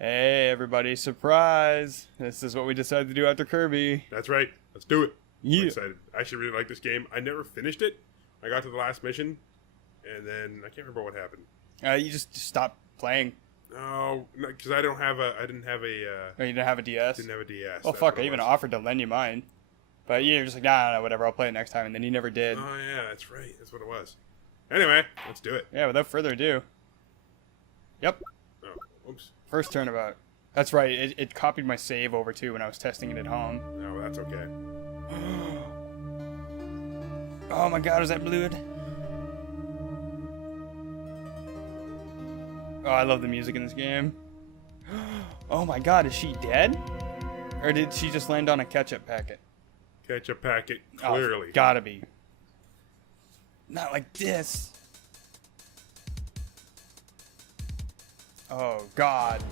Hey, everybody, surprise! This is what we decided to do after Kirby. That's right. Let's do it. Yeah. I'm excited. I actually really like this game. I never finished it. I got to the last mission, and then I can't remember what happened. You just stopped playing. No, because I didn't have a. Oh, you didn't have a DS? Didn't have a DS. Well, fuck, I even offered to lend you mine. But you're just like, nah, whatever, I'll play it next time, and then you never did. Oh, yeah, that's right. That's what it was. Anyway, let's do it. Yeah, without further ado. Yep. Oh, oops. First turnabout. That's right, it copied my save over, too, when I was testing it at home. No, that's okay. Oh my god, is that Bluid? Oh, I love the music in this game. Oh my god, is she dead? Or did she just land on a ketchup packet? Ketchup packet, clearly. Oh, gotta be. Not like this. Oh god.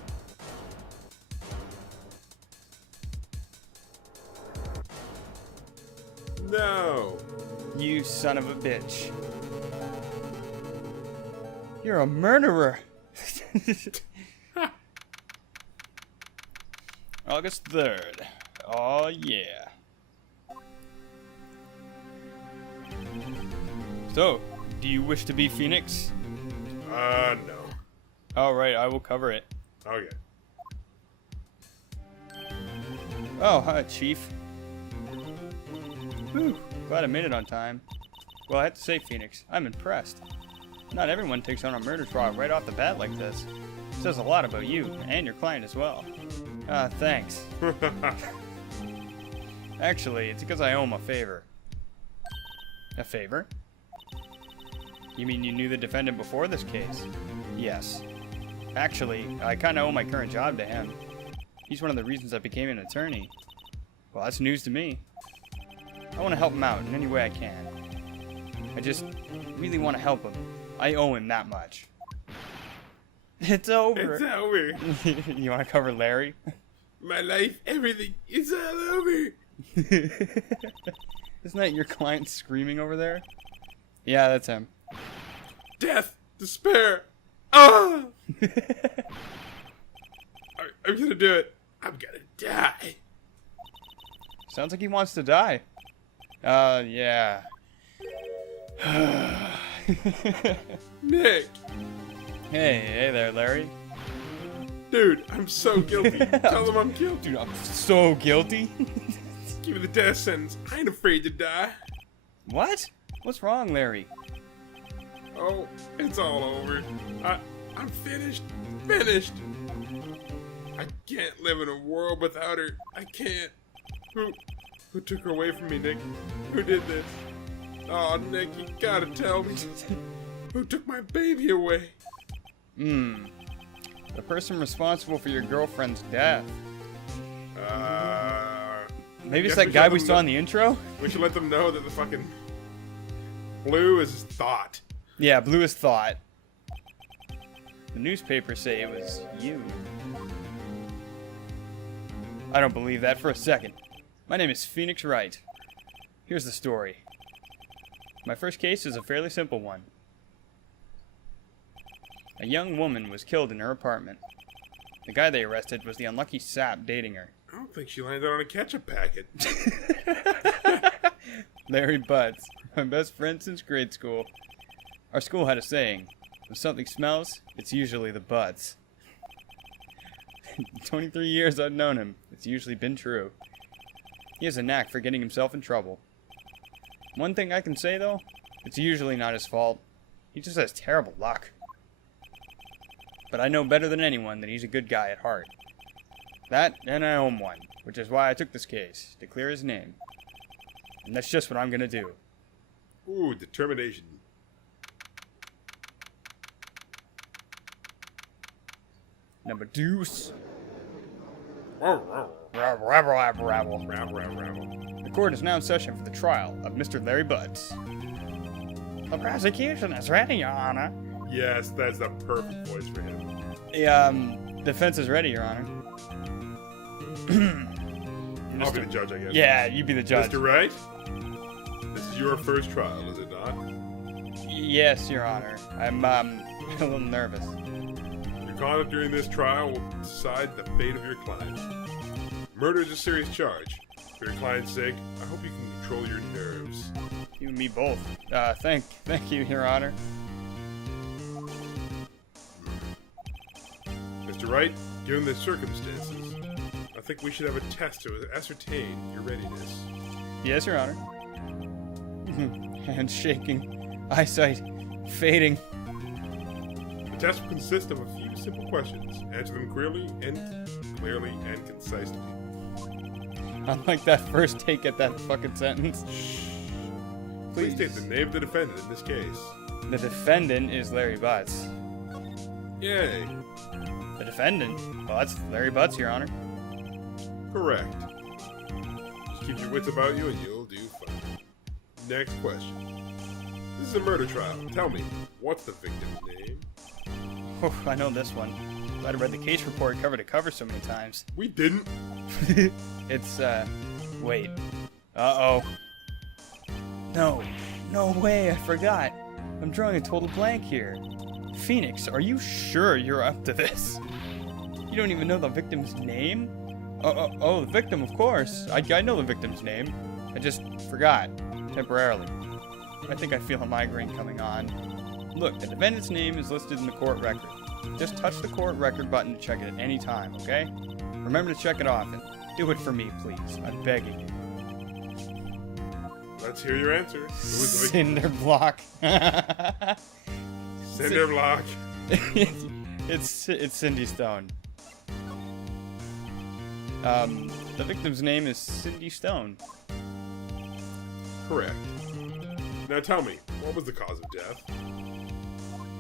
No. You son of a bitch. You're a murderer. August 3rd. Oh yeah. So, do you wish to be Phoenix? No. Alright, I will cover it. Okay. Oh, hi, Chief. Whew, glad I made it on time. Well, I have to say, Phoenix, I'm impressed. Not everyone takes on a murder trial right off the bat like this. It says a lot about you, and your client as well. Thanks. Actually, it's because I owe him a favor. A favor? You mean you knew the defendant before this case? Yes. Actually, I kinda owe my current job to him. He's one of the reasons I became an attorney. Well, that's news to me. I want to help him out in any way I can. I just really want to help him. I owe him that much. It's over. It's over. You want to cover Larry? My life, everything, it's all over. Isn't that your client screaming over there? Yeah, that's him. Death, despair. Ah! I'm gonna do it. I'm gonna die. Sounds like he wants to die. Yeah. Nick. Hey there, Larry. Dude, I'm so guilty. Tell him I'm guilty. Dude, I'm so guilty. Give me the death sentence. I ain't afraid to die. What? What's wrong, Larry? Oh, it's all over. I'm finished. Finished. I can't live in a world without her. I can't. Who took her away from me, Nick? Who did this? Oh, Nick, you gotta tell me. Who took my baby away? The person responsible for your girlfriend's death. Maybe it's that guy we saw in the intro? We should let them know that the fucking Blue is thought. Yeah, Blue is thought. The newspapers say it was you. I don't believe that for a second. My name is Phoenix Wright. Here's the story. My first case is a fairly simple one. A young woman was killed in her apartment. The guy they arrested was the unlucky sap dating her. I don't think she landed on a ketchup packet. Larry Butts, my best friend since grade school. Our school had a saying, if something smells, it's usually the butts. 23 years I've known him, it's usually been true. He has a knack for getting himself in trouble. One thing I can say though, it's usually not his fault. He just has terrible luck. But I know better than anyone that he's a good guy at heart. That, and I owe him one, which is why I took this case, to clear his name. And that's just what I'm gonna do. Ooh, determination. Number deuce. Rabble, Rabble, rabble, rabble. rabble, rabble. The court is now in session for the trial of Mr. Larry Butts. The prosecution is ready, Your Honor. Yes, that's the perfect voice for him. The defense is ready, Your Honor. I'll be the judge, I guess. Yeah, you be the judge. Mr. Wright, this is your first trial, is it not? Yes, Your Honor. I'm a little nervous. You're Your conduct during this trial will decide the fate of your client. Murder is a serious charge. For your client's sake, I hope you can control your nerves. You and me both. Thank you, Your Honor. Mr. Wright, given the circumstances, I think we should have a test to ascertain your readiness. Yes, Your Honor. Hands shaking, eyesight fading. The test will consist of a few simple questions. Answer them clearly and concisely. Unlike that first take at that fucking sentence. Please state the name of the defendant in this case. The defendant is Larry Butts. Yay. The defendant? Well, that's Larry Butts, Your Honor. Correct. Just keep your wits about you and you'll do fine. Next question. This is a murder trial. Tell me, what's the victim's name? Oh, I know this one. Glad I read the case report cover to cover so many times. We didn't. It's, wait. Uh-oh. No way, I forgot. I'm drawing a total blank here. Phoenix, are you sure you're up to this? You don't even know the victim's name? Oh, the victim, of course. I know the victim's name. I just forgot. Temporarily. I think I feel a migraine coming on. Look, the defendant's name is listed in the court record. Just touch the court record button to check it at any time, okay? Remember to check it often. Do it for me, please. I'm begging you. Let's hear your answer. Who was the victim? Cinder block. Cinder block. It's Cindy Stone. The victim's name is Cindy Stone. Correct. Now tell me, what was the cause of death?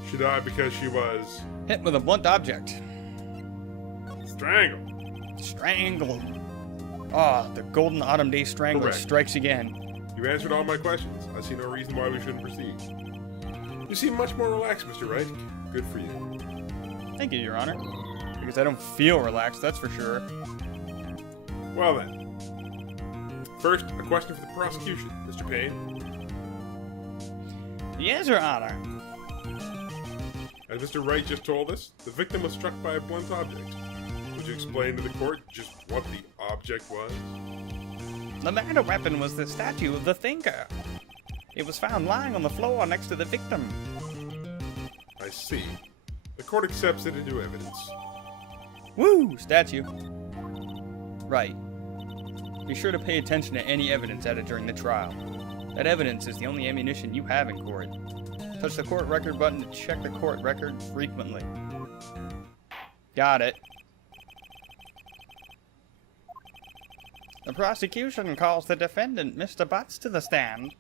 She died because she was... Hit with a blunt object. strangled. Strangled. Ah, the golden autumn day strangler Correct. strikes again. You answered all my questions. I see no reason why we shouldn't proceed. You seem much more relaxed, Mr. Wright. Good for you. Thank you, Your Honor. Because I don't feel relaxed, that's for sure. Well then. First, a question for the prosecution, Mr. Payne. Yes, Your Honor. As Mr. Wright just told us, the victim was struck by a blunt object. Would you explain to the court just what the object was? The murder weapon was the statue of the Thinker. It was found lying on the floor next to the victim. I see. The court accepts it into evidence. Woo! Statue. Right. Be sure to pay attention to any evidence added during the trial. That evidence is the only ammunition you have in court. Touch the court record button to check the court record frequently. Got it. The prosecution calls the defendant, Mr. Butts, to the stand.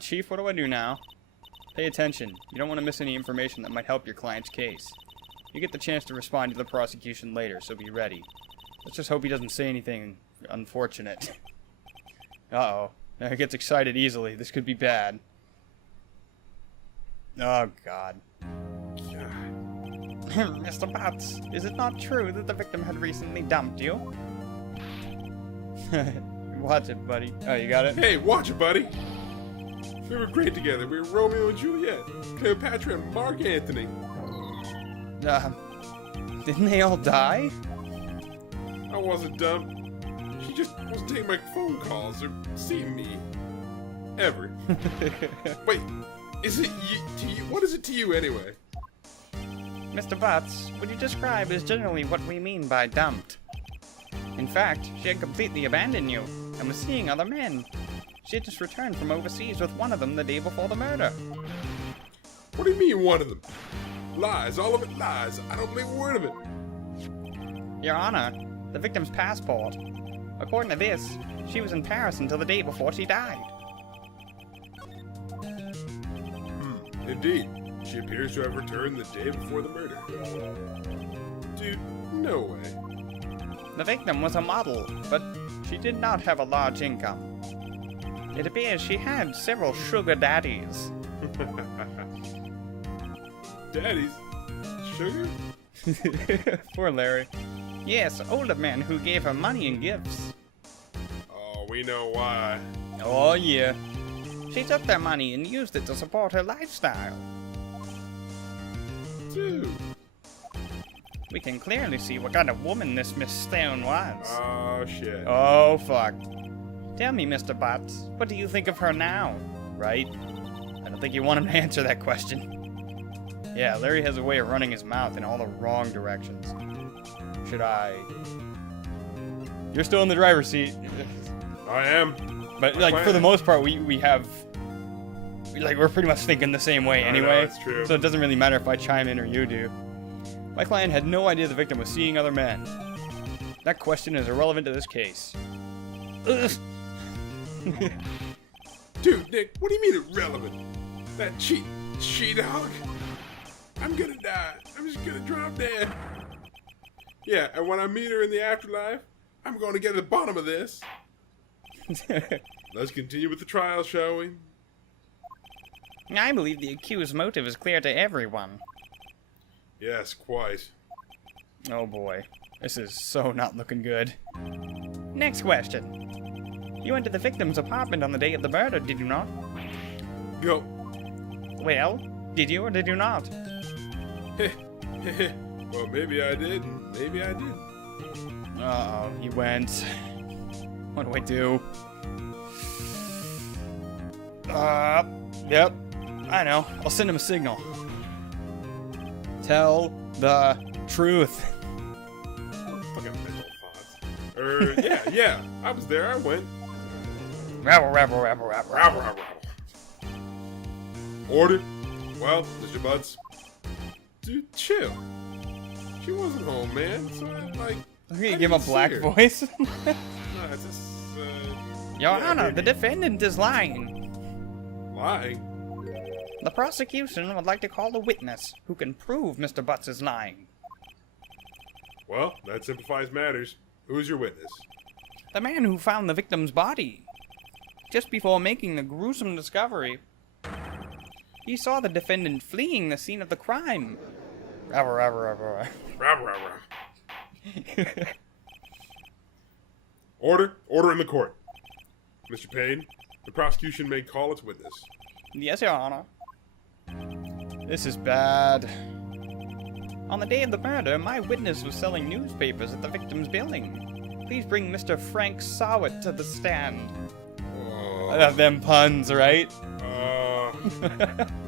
Chief, what do I do now? Pay attention. You don't want to miss any information that might help your client's case. You get the chance to respond to the prosecution later, so be ready. Let's just hope he doesn't say anything unfortunate. Uh-oh. Now he gets excited easily. This could be bad. Oh, God. Mr. Butts, is it not true that the victim had recently dumped you? Watch it, buddy. Oh, you got it? Hey, watch it, buddy! We were great together. We were Romeo and Juliet, Cleopatra and Mark Antony. Didn't they all die? I wasn't dumb. She just wasn't taking my phone calls or seeing me. Ever. Wait, is it to you? What is it to you anyway? Mr. Butts, what you describe is generally what we mean by dumped. In fact, she had completely abandoned you and was seeing other men. She had just returned from overseas with one of them the day before the murder. What do you mean, one of them? Lies, all of it lies. I don't believe a word of it. Your Honor, the victim's passport. According to this, she was in Paris until the day before she died. Indeed. She appears to have returned the day before the murder. Dude, no way. The victim was a model, but she did not have a large income. It appears she had several sugar daddies. Daddies? Sugar? Poor Larry. Yes, older men who gave her money and gifts. Oh, we know why. Oh, yeah. She took their money and used it to support her lifestyle. Dude. We can clearly see what kind of woman this Miss Stone was. Oh, shit. Oh, fuck. Tell me, Mr. Butts, what do you think of her now? Right? I don't think you want him to answer that question. Yeah, Larry has a way of running his mouth in all the wrong directions. Should I... You're still in the driver's seat. I am. But, like, for the most part, we have... Like, we're pretty much thinking the same way anyway. I know, that's true. So it doesn't really matter if I chime in or you do. My client had no idea the victim was seeing other men. That question is irrelevant to this case. Ugh. Dude, Nick, what do you mean irrelevant? That she-dog? I'm gonna die. I'm just gonna drop dead. Yeah, and when I meet her in the afterlife, I'm gonna get to the bottom of this. Let's continue with the trial, shall we? I believe the accused's motive is clear to everyone. Yes, quite. Oh boy. This is so not looking good. Next question. You went to the victim's apartment on the day of the murder, did you not? Go. Well, did you or did you not? Well, maybe I did, and maybe I did. Uh-oh, he went. What do I do? Yep. I know. I'll send him a signal. Tell the truth. Fucking mental thoughts. Yeah, I was there, I went. Rabble, rabble, rabble, rabble, rabble. Rabble. Order. Well, Mr. Butts. Dude, chill. She wasn't home, man, so I You give him a black her. voice? No, it's just, Your yeah, Honor, maybe. the defendant is lying. Lying? The prosecution would like to call a witness who can prove Mr. Butts is lying. Well, that simplifies matters. Who's your witness? The man who found the victim's body. Just before making the gruesome discovery, he saw the defendant fleeing the scene of the crime. Rabble. Order in the court. Mr. Payne, the prosecution may call its witness. Yes, Your Honor. This is bad. On the day of the murder, my witness was selling newspapers at the victim's building. Please bring Mr. Frank Sawit to the stand. I love them puns, right?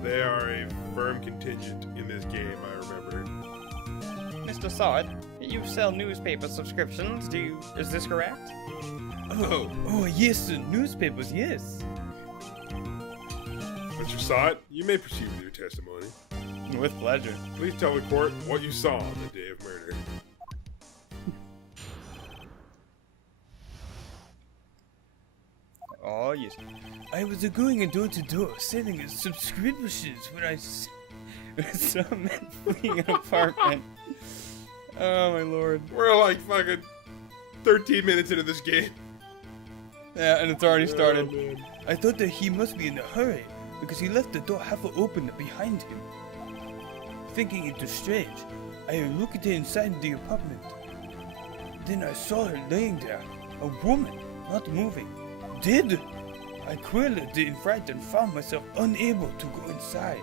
They are a firm contingent in this game, I remember. Mr. Sawit, you sell newspaper subscriptions, is this correct? Oh, yes, newspapers, yes. Mr. Sott, you may proceed with your testimony. With pleasure. Please tell the court what you saw on the day of murder. Oh, yes. I was going door to door selling subscriptions when I saw a man fleeing an apartment. Oh, my lord. We're like fucking 13 minutes into this game. Yeah, and it's already started. Oh, I thought that he must be in a hurry because he left the door half open behind him. Thinking it was strange, I looked inside the apartment. Then I saw her laying there, a woman, not moving. Dead! I quailed in fright and found myself unable to go inside.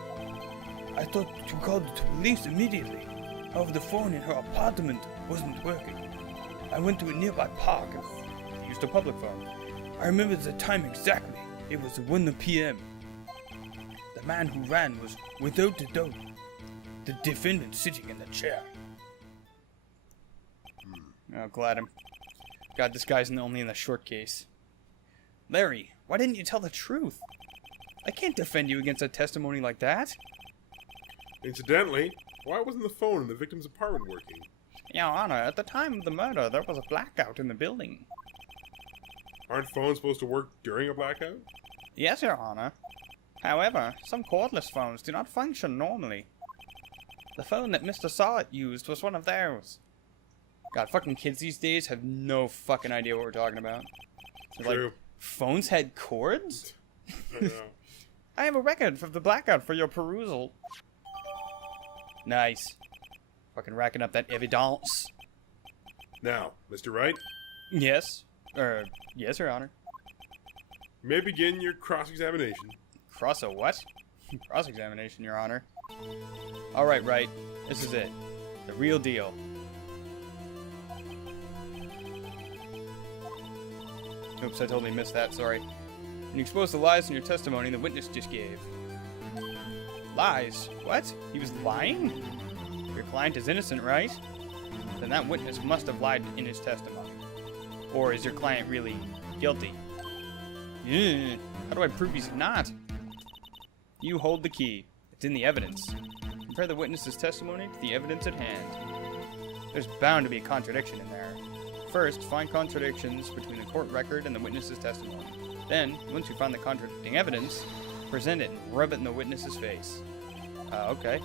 I thought to call the police immediately. However, the phone in her apartment wasn't working. I went to a nearby park and used a public phone. I remember the time exactly. It was 1 p.m. The man who ran was, without a doubt, the defendant sitting in the chair. Oh, glad him. God, this guy's only in the short case. Larry, why didn't you tell the truth? I can't defend you against a testimony like that. Incidentally, why wasn't the phone in the victim's apartment working? Your Honor, at the time of the murder, there was a blackout in the building. Aren't phones supposed to work during a blackout? Yes, Your Honor. However, some cordless phones do not function normally. The phone that Mr. Sawit used was one of theirs. God, fucking kids these days have no fucking idea what we're talking about. They're True. like, phones had cords? I know. I have a record of the blackout for your perusal. Nice. Fucking racking up that evidence. Now, Mr. Wright, Yes. Yes, Your Honor. you may begin your cross-examination. Cross a what? Cross-examination, Your Honor. Alright, Wright. This is it. The real deal. Oops, I totally missed that, sorry. And you expose the lies in your testimony the witness just gave. Lies? What? He was lying? Your client is innocent, right? Then that witness must have lied in his testimony. Or is your client really guilty? Yeah. How do I prove he's not? You hold the key. It's in the evidence. Compare the witness's testimony to the evidence at hand. There's bound to be a contradiction in there. First, find contradictions between the court record and the witness's testimony. Then, once you find the contradicting evidence, present it and rub it in the witness's face. Okay.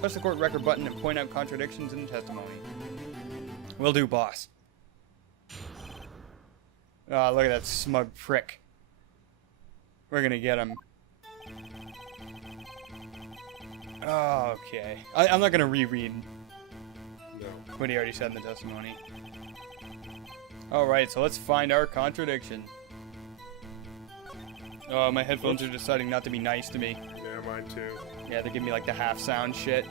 Press the court record button and point out contradictions in the testimony. Will do, boss. Oh, look at that smug prick. We're gonna get him. Oh, okay. I'm not gonna reread what he already said in the testimony. Alright, so let's find our contradiction. Oh, my headphones are deciding not to be nice to me. Yeah, mine too. Yeah, they're giving me like the half sound shit.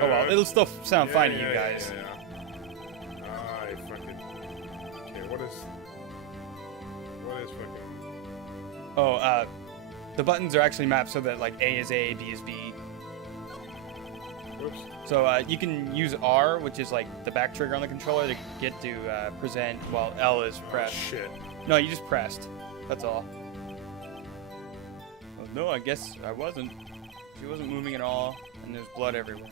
Oh well, it'll still sound fine to you guys. I fucking... Okay, what is fucking... Oh, the buttons are actually mapped so that like A is A, B is B. Whoops. So you can use R, which is like the back trigger on the controller, to get to present, while L is pressed. Oh, shit. No, you just pressed. That's all. Well, no, I guess I wasn't. She wasn't moving at all, and there's blood everywhere.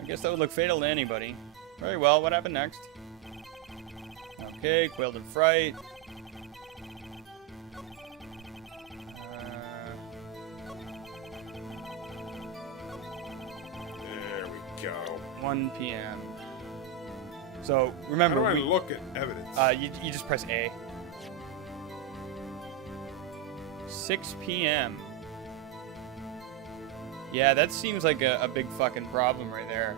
I guess that would look fatal to anybody. Very well, what happened next? Okay, quailed and fright. There we go. 1 p.m. So, remember... How do I look at evidence? You just press A. 6 p.m. Yeah, that seems like a big fucking problem right there.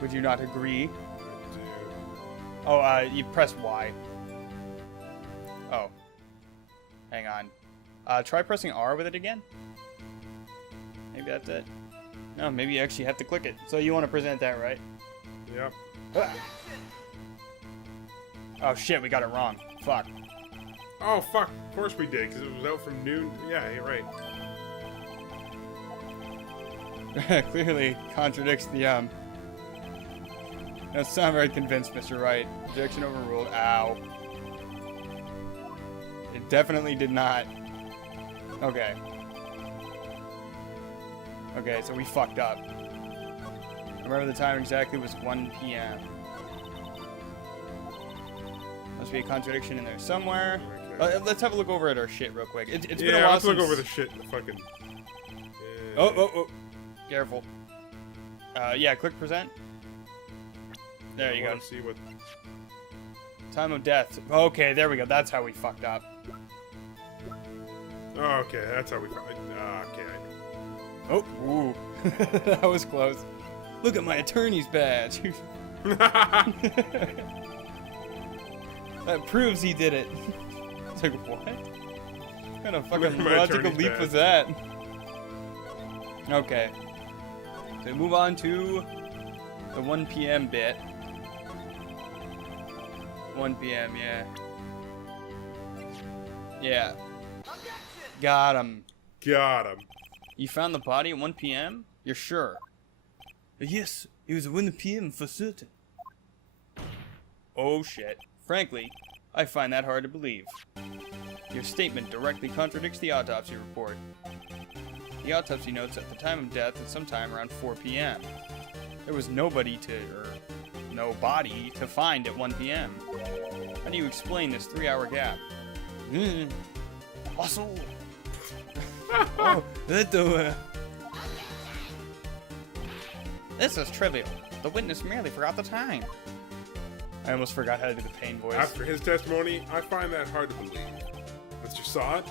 Would you not agree? I do. Oh, you press Y. Oh. Hang on. Try pressing R with it again? Maybe that's it. No, maybe you actually have to click it. So you want to present that, right? Yep. Ah. Oh shit, we got it wrong. Fuck. Oh, fuck. Of course we did, because it was out from noon. Yeah, you're right. Clearly contradicts the, No, sound very convinced, Mr. Wright. Objection overruled. Ow. It definitely did not. Okay. Okay, so we fucked up. I remember the time exactly was 1 p.m. Must be a contradiction in there somewhere. Okay. Let's have a look over at our shit real quick. It's been a Yeah, while let's look since... over the shit in the fucking... Oh. Careful. Yeah, click present. There you go. See what... Time of death. Okay, there we go. That's how we fucked up. Oh, okay, that's how we... Okay. Oh, ooh. That was close. Look at my attorney's badge. That proves he did it. It's like, what? What kind of fucking logical leap was that? Okay. So we move on to the 1 p.m. bit. 1 p.m., yeah. Yeah. Got him. Got him. You found the body at 1 p.m.? You're sure? Yes, it was 1 p.m. for certain. Oh shit. Frankly, I find that hard to believe. Your statement directly contradicts the autopsy report. The autopsy notes at the time of death at sometime around 4 p.m. There was no body to find at 1 p.m. How do you explain this 3-hour gap? Also... Oh, this is trivial. The witness merely forgot the time. I almost forgot how to do the pain voice. After his testimony, I find that hard to believe. Mr. Sod,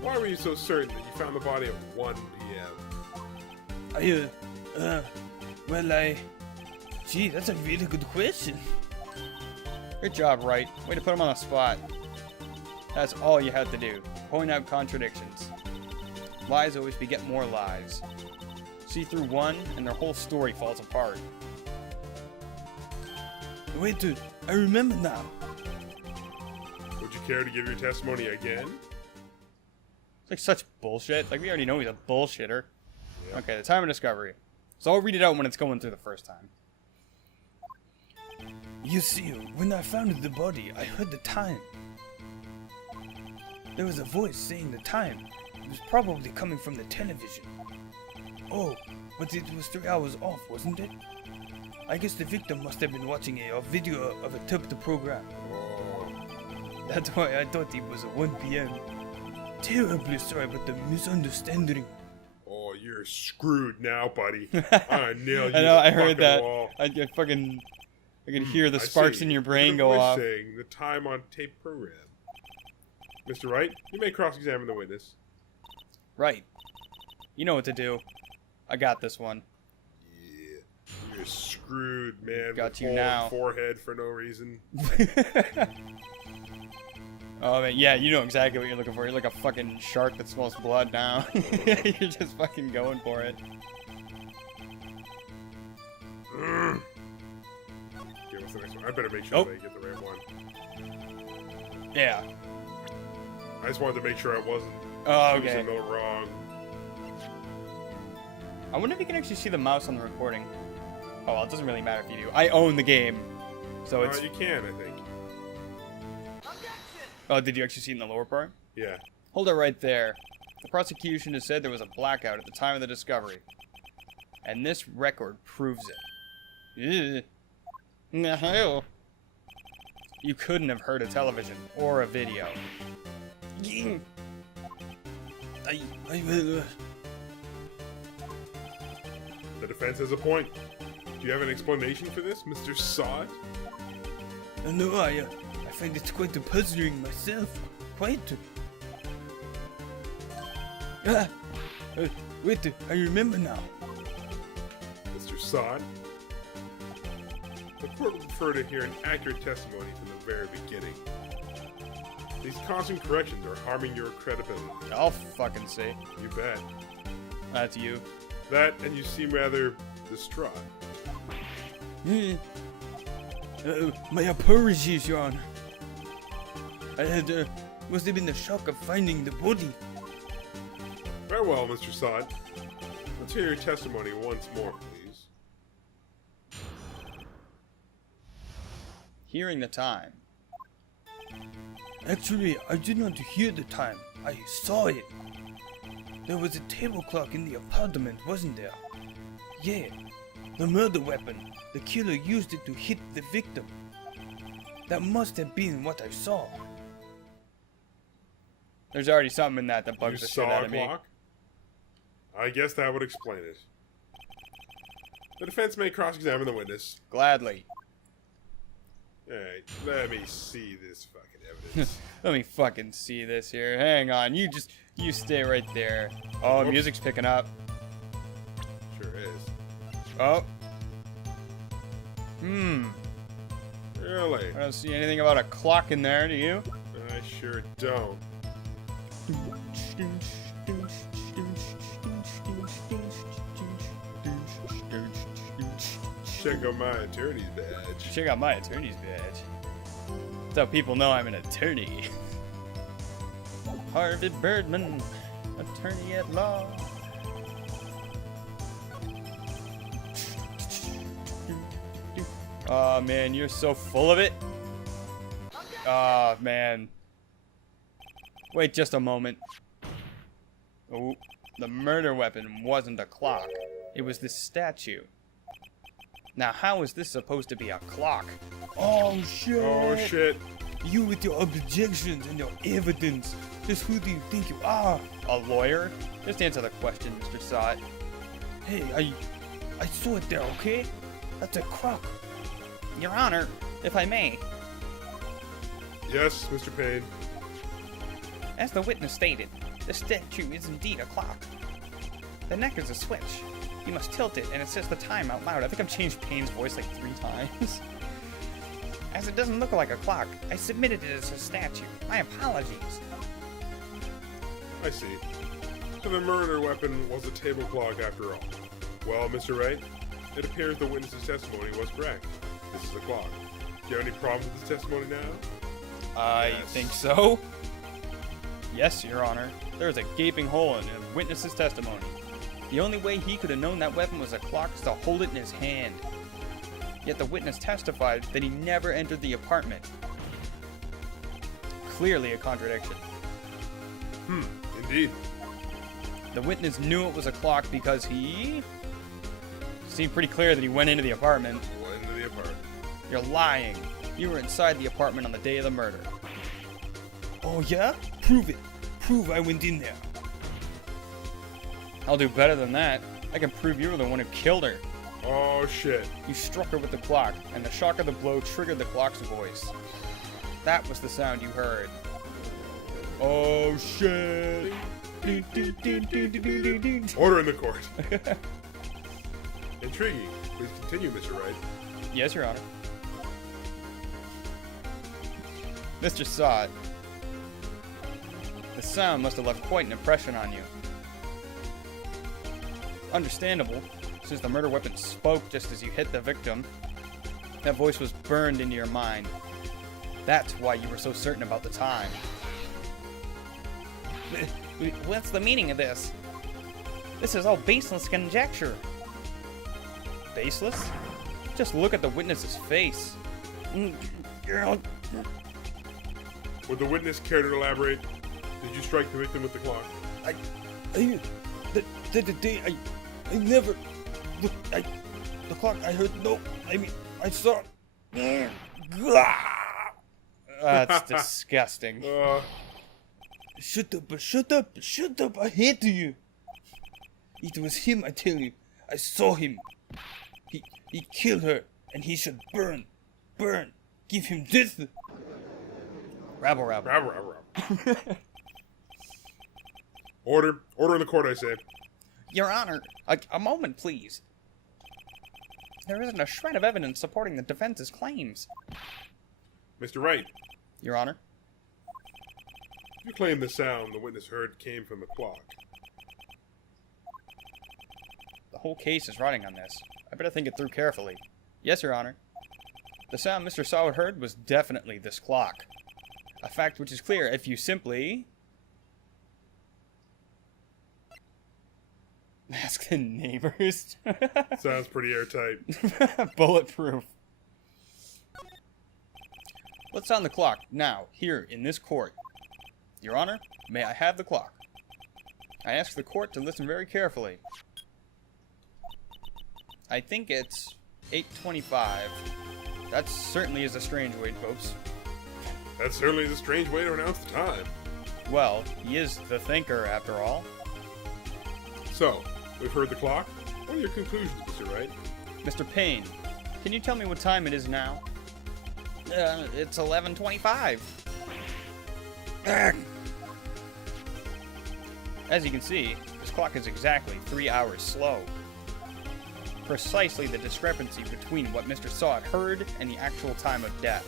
why were you so certain that you found the body at 1 p.m.? Gee, that's a really good question. Good job, Wright. Way to put him on the spot. That's all you had to do. Point out contradictions. Lies always beget more lies. See through one, and their whole story falls apart. wait, dude. I remember now. Would you care to give your testimony again? It's like such bullshit. Like, we already know he's a bullshitter. Yep. Okay, the time of discovery. So I'll read it out when it's going through the first time. You see, when I found the body, I heard the time. There was a voice saying the time. It was probably coming from the television. Oh, but it was 3 hours off, wasn't it? I guess the victim must have been watching a video of a the program. Oh, That's why I thought it was at 1 p.m. Terribly sorry about the misunderstanding. oh, you're screwed now, buddy. I nailed you. I know, to I the heard fucking that. wall. I can hear the I sparks see. in your brain The go voice off. saying the time on tape program. Mr. Wright, you may cross-examine the witness. Right. You know what to do. I got this one. Yeah, you're screwed, man. Got with you hole now. in forehead for no reason. Oh man, yeah, you know exactly what you're looking for. You're like a fucking shark that smells blood now. You're just fucking going for it. Okay, what's the next one? I better make sure that I get the right one. Yeah. I just wanted to make sure I wasn't Oh, choosing okay. the wrong. I wonder if you can actually see the mouse on the recording. Oh, well, it doesn't really matter if you do. I own the game. So it's... You can, I think. Oh, did you actually see it in the lower part? Yeah. Hold it right there. The prosecution has said there was a blackout at the time of the discovery. And this record proves it. No. You couldn't have heard a television or a video. The defense has a point. Do you have an explanation for this, Mr. Sod? No, I find it quite puzzling myself. Quite. Wait, I remember now. Mr. Sod? The court would prefer to hear an accurate testimony from the very beginning. These constant corrections are harming your credibility. I'll fucking see. You bet. That's you. That, and you seem rather distraught. My apologies, Your Honor. I had, must have been the shock of finding the body. Very well, Mr. Sod. Let's hear your testimony once more, please. Hearing the time. Actually, I did not hear the time. I saw it. There was a table clock in the apartment, wasn't there? Yeah. The murder weapon. The killer used it to hit the victim. That must have been what I saw. There's already something in that bugs the shit out of me. You saw a clock? I guess that would explain it. The defense may cross-examine the witness. Gladly. Alright, let me see this fucking evidence. Let me fucking see this here. Hang on, you stay right there. Oh, Whoops. music's picking up. Sure is. Oh. Really? I don't see anything about a clock in there, do you? I sure don't. Check out my attorney's badge. Check out my attorney's badge. That's how people know I'm an attorney. Harvey Birdman, attorney at law. Oh man, you're so full of it. Oh man. Wait just a moment. Oh, the murder weapon wasn't a clock. It was this statue. Now, how is this supposed to be a clock? Oh shit! Oh shit. You with your objections and your evidence. Just who do you think you are? A lawyer? Just answer the question, Mr. Sot. Hey, I saw it there, okay? That's a clock. Your Honor, if I may. Yes, Mr. Payne. As the witness stated, the statue is indeed a clock. The neck is a switch. You must tilt it and it says the time out loud. I think I've changed Payne's voice like 3 times. As it doesn't look like a clock, I submitted it as a statue. My apologies. I see. So the murder weapon was a table clock after all. Well, Mr. Wright, it appears the witness's testimony was correct. This is a clock. Do you have any problems with this testimony now? I Yes. think so. Yes, Your Honor. There is a gaping hole in a witness's testimony. The only way he could have known that weapon was a clock is to hold it in his hand. Yet the witness testified that he never entered the apartment. Clearly a contradiction. Indeed. The witness knew it was a clock because he seemed pretty clear that he went into the apartment. Went into the apartment. You're lying. You were inside the apartment on the day of the murder. Oh yeah? Prove it. Prove I went in there. I'll do better than that. I can prove you were the one who killed her. Oh shit. You struck her with the clock, and the shock of the blow triggered the clock's voice. That was the sound you heard. Oh shit. Order in the court. Intriguing. Please continue, Mr. Wright. Yes, Your Honor. Mr. Sod, the sound must have left quite an impression on you. Understandable, since the murder weapon spoke just as you hit the victim. That voice was burned into your mind. That's why you were so certain about the time. What's the meaning of this? This is all baseless conjecture. Baseless? Just look at the witness's face. Would the witness care to elaborate? Did you strike the victim with the clock? I never. The clock, I heard, no, I saw. That's disgusting. Shut up, I hate you. It was him, I tell you. I saw him. He killed her, and he should burn. Give him death. Rabble. Rabble. Order in the court, I say. Your Honor, a moment, please. There isn't a shred of evidence supporting the defense's claims. Mr. Wright, Your Honor? you claim the sound the witness heard came from the clock. The whole case is riding on this. I better think it through carefully. Yes, Your Honor. The sound Mr. Sawyer heard was definitely this clock. A fact which is clear if you simply ask the neighbors. Sounds pretty airtight. Bulletproof. Let's sound the clock now, here in this court. Your Honor, may I have the clock? I ask the court to listen very carefully. I think it's 8:25. That certainly is a strange wait, folks. That certainly is a strange way to announce the time. Well, he is the thinker, after all. So, we've heard the clock. What are your conclusions, Mr. Wright? Mr. Payne, can you tell me what time it is now? It's 11:25. As you can see, this clock is exactly 3 hours slow. Precisely the discrepancy between what Mr. Sawt heard and the actual time of death.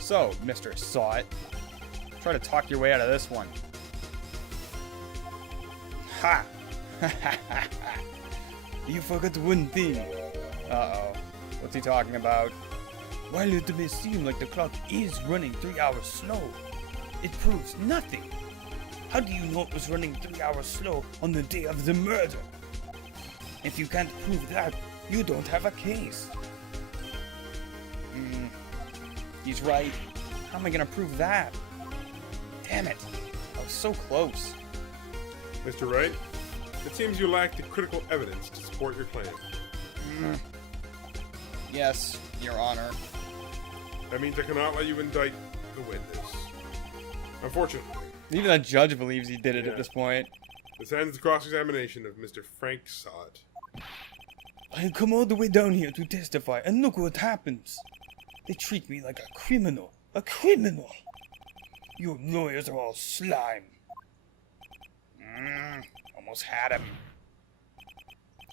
So, Mr. Sawt, try to talk your way out of this one. Ha! You forgot one thing. Uh-oh. What's he talking about? While it may seem like the clock is running 3 hours slow, it proves nothing. How do you know it was running 3 hours slow on the day of the murder? If you can't prove that, you don't have a case. He's right. How am I gonna prove that? Damn it. I was so close. Mr. Wright, it seems you lack the critical evidence to support your claim. Yes, Your Honor. That means I cannot let you indict the witness. Unfortunately, Even the judge believes he did it at this point. this ends the cross-examination of Mr. Frank Sott. I come all the way down here to testify, and look what happens. They treat me like a criminal. A criminal! You lawyers are all slime. Almost had him.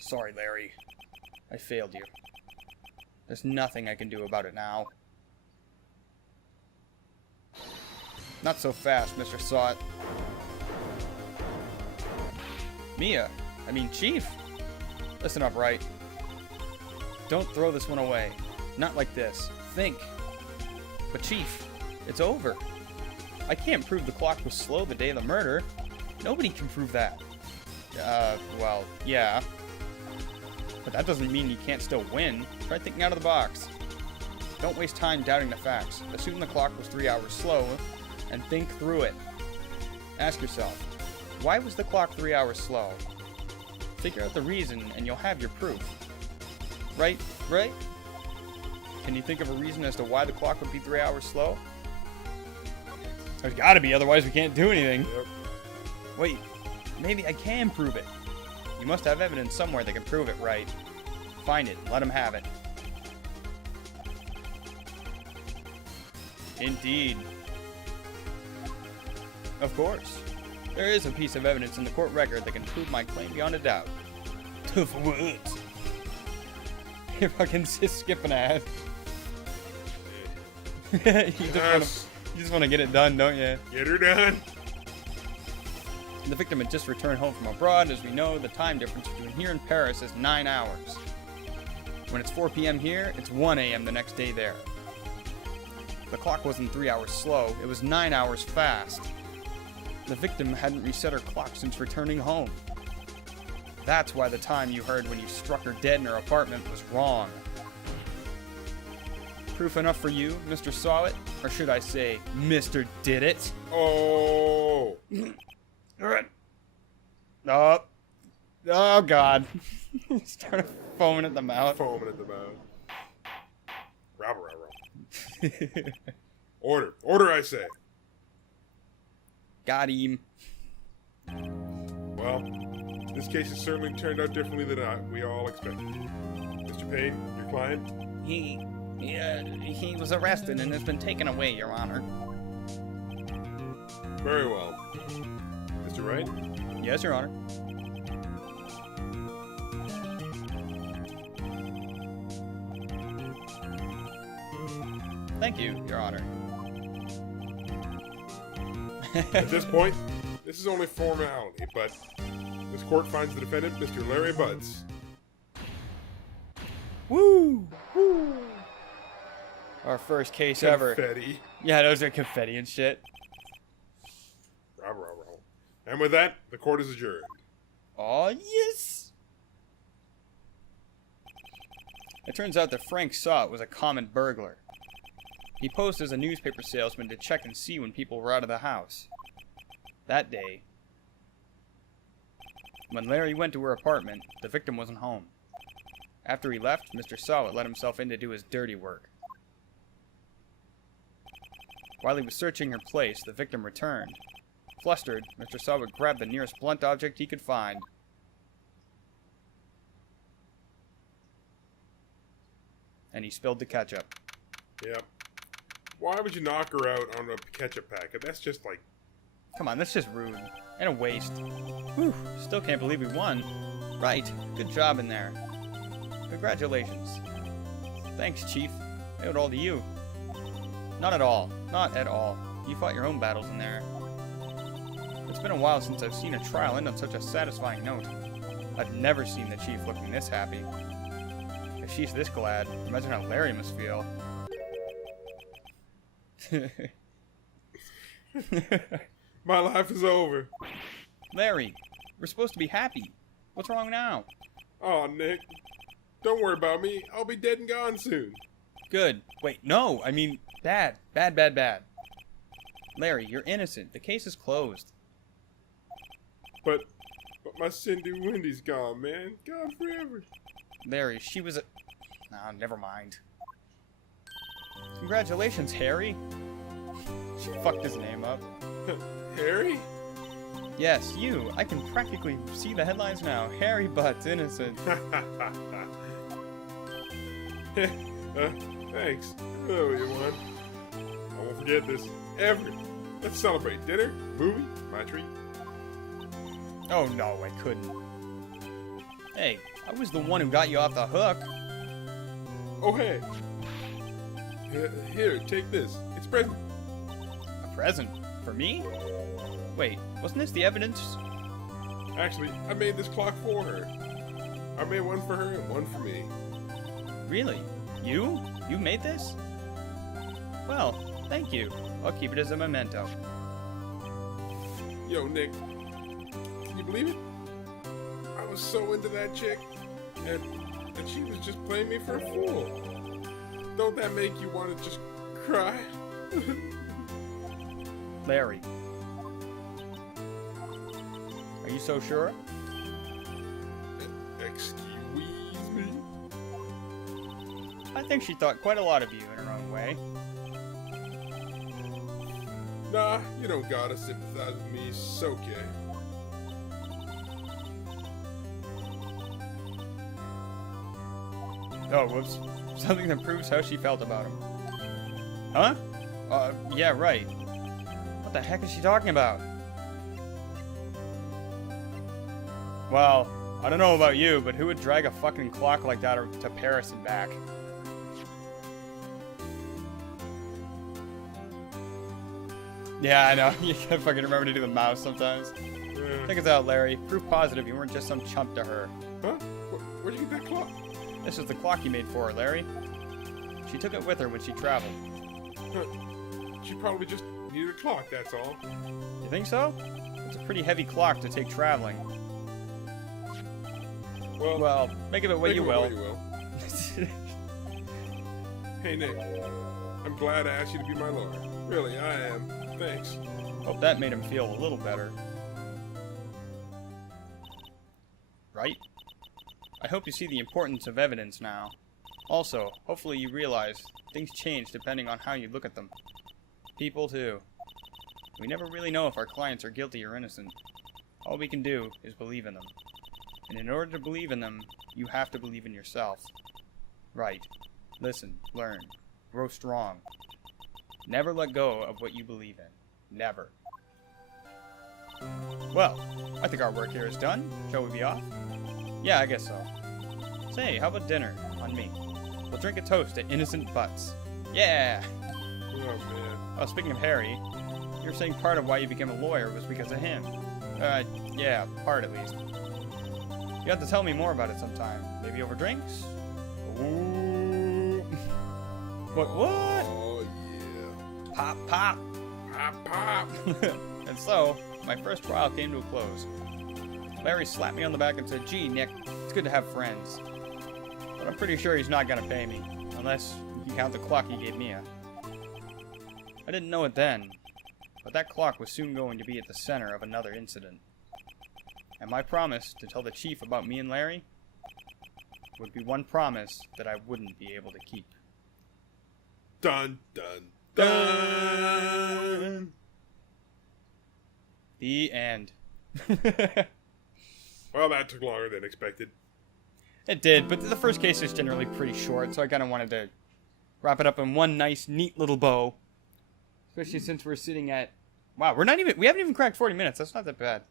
Sorry, Larry. I failed you. There's nothing I can do about it now. Not so fast, Mr. Sott. Chief. Listen up, Wright. Don't throw this one away. Not like this. think. But Chief, it's over. I can't prove the clock was slow the day of the murder. Nobody can prove that. Well, yeah. But that doesn't mean you can't still win. Try thinking out of the box. Don't waste time doubting the facts. Assume the clock was 3 hours slow, and think through it. Ask yourself, why was the clock 3 hours slow? Figure out the reason, and you'll have your proof. Right? Can you think of a reason as to why the clock would be 3 hours slow? There's gotta be, otherwise we can't do anything. Yep. Wait, maybe I can prove it. You must have evidence somewhere that can prove it, right? Find it, let him have it. Indeed. Of course. There is a piece of evidence in the court record that can prove my claim beyond a doubt. Tough words. You're fucking just skipping ahead. you just want to get it done, don't you? Get her done. The victim had just returned home from abroad. As we know, the time difference between here and Paris is 9 hours. When it's 4 p.m. here, it's 1 a.m. the next day there. The clock wasn't 3 hours slow, it was 9 hours fast. The victim hadn't reset her clock since returning home. That's why the time you heard when you struck her dead in her apartment was wrong. Proof enough for you, Mr. Saw It? Or should I say, Mr. Did It? Oh. Oh, oh God. Started foaming at the mouth. Foaming at the mouth. Rabble. Order, I say. Got him. Well, this case has certainly turned out differently than we all expected. Mr. Payne, your client? He was arrested and has been taken away, Your Honor. Very well. Mr. Wright? Yes, Your Honor. Thank you, Your Honor. At this point, this is only formality, but this court finds the defendant, Mr. Larry Buds. Woo! Woo! Our first case ever. Confetti. Yeah, those are confetti and shit. Rabble. And with that, the court is adjourned. Aw, yes! It turns out that Frank Saw It was a common burglar. He posed as a newspaper salesman to check and see when people were out of the house. That day, when Larry went to her apartment, the victim wasn't home. After he left, Mr. Saw It let himself in to do his dirty work. While he was searching her place, the victim returned. Flustered, Mr. Saw It grabbed the nearest blunt object he could find. And he spilled the ketchup. Yep. Why would you knock her out on a ketchup packet? That's just like... Come on, that's just rude. And a waste. Whew, still can't believe we won. Right, good job in there. Congratulations. Thanks, Chief. I owe it all to you. Not at all. Not at all. You fought your own battles in there. It's been a while since I've seen a trial end on such a satisfying note. I've never seen the Chief looking this happy. If she's this glad, imagine how Larry must feel. My life is over. Larry, we're supposed to be happy. What's wrong now? Oh, Nick. Don't worry about me. I'll be dead and gone soon. Good. Wait, no. I mean, bad. Bad. Larry, you're innocent. The case is closed. But my Cindy Wendy's gone, man. Gone forever. Larry, she was a... Nah, never mind. Congratulations, Harry. She fucked his name up. Harry? Yes, you. I can practically see the headlines now. Harry Butt's innocent. Thanks. Oh, you won. I won't forget this. Ever. Let's celebrate. Dinner? Movie? My treat. Oh, no, I couldn't. Hey, I was the one who got you off the hook. Oh, hey. Here, take this. It's a present. A present? For me? Wait, wasn't this the evidence? Actually, I made this clock for her. I made one for her and one for me. Really? You? You made this? Well, thank you. I'll keep it as a memento. Yo, Nick, can you believe it? I was so into that chick, and she was just playing me for a fool. Don't that make you want to just cry? Larry. Are you so sure? Excuse me? I think she thought quite a lot of you in her own way. Nah, you don't gotta sympathize with me, it's okay. Oh, whoops. Something that proves how she felt about him. Huh? Yeah, right. What the heck is she talking about? Well, I don't know about you, but who would drag a fucking clock like that to Paris and back? Yeah, I know. You can't fucking remember to do the mouse sometimes. Check us out, Larry. Proof positive you weren't just some chump to her. Huh? Where'd you get that clock? This is the clock you made for her, Larry. She took it with her when she traveled. Huh. She probably just needed a clock, that's all. You think so? It's a pretty heavy clock to take traveling. Well, make of it what you will. Hey, Nick. I'm glad I asked you to be my lawyer. Really, I am. Thanks. Hope that made him feel a little better. Right? I hope you see the importance of evidence now. Also, hopefully you realize things change depending on how you look at them. People, too. We never really know if our clients are guilty or innocent. All we can do is believe in them. And in order to believe in them, you have to believe in yourself. Right. Listen, learn, grow strong. Never let go of what you believe in. Never. Well, I think our work here is done. Shall we be off? Yeah, I guess so. Say, how about dinner? On me. We'll drink a toast to innocent butts. Yeah! Oh, man. Oh, speaking of Harry, you were saying part of why you became a lawyer was because of him. Yeah, part at least. You have to tell me more about it sometime. Maybe over drinks? Ooh. What? Oh, yeah. Pop, pop! Pop, pop! And so, my first trial came to a close. Larry slapped me on the back and said, "Gee, Nick, it's good to have friends. But I'm pretty sure he's not gonna pay me. Unless you can count the clock he gave Mia." I didn't know it then, but that clock was soon going to be at the center of another incident. And my promise to tell the chief about me and Larry would be one promise that I wouldn't be able to keep. Dun, dun, dun! The end. Well, that took longer than expected. It did, but the first case is generally pretty short, so I kind of wanted to wrap it up in one nice, neat little bow. Especially since we're sitting at... Wow, we haven't even cracked 40 minutes. That's not that bad.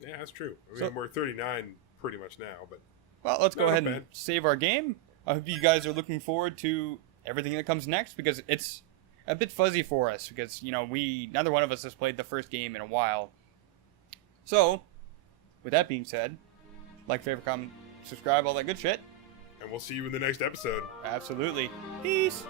Yeah, that's true. I mean, we're 39 pretty much now, but... Well, let's go ahead bad. and save our game. I hope you guys are looking forward to everything that comes next, because it's a bit fuzzy for us, because, you know, neither one of us has played the first game in a while. So, with that being said, like, favorite, comment, subscribe, all that good shit. And we'll see you in the next episode. Absolutely. Peace!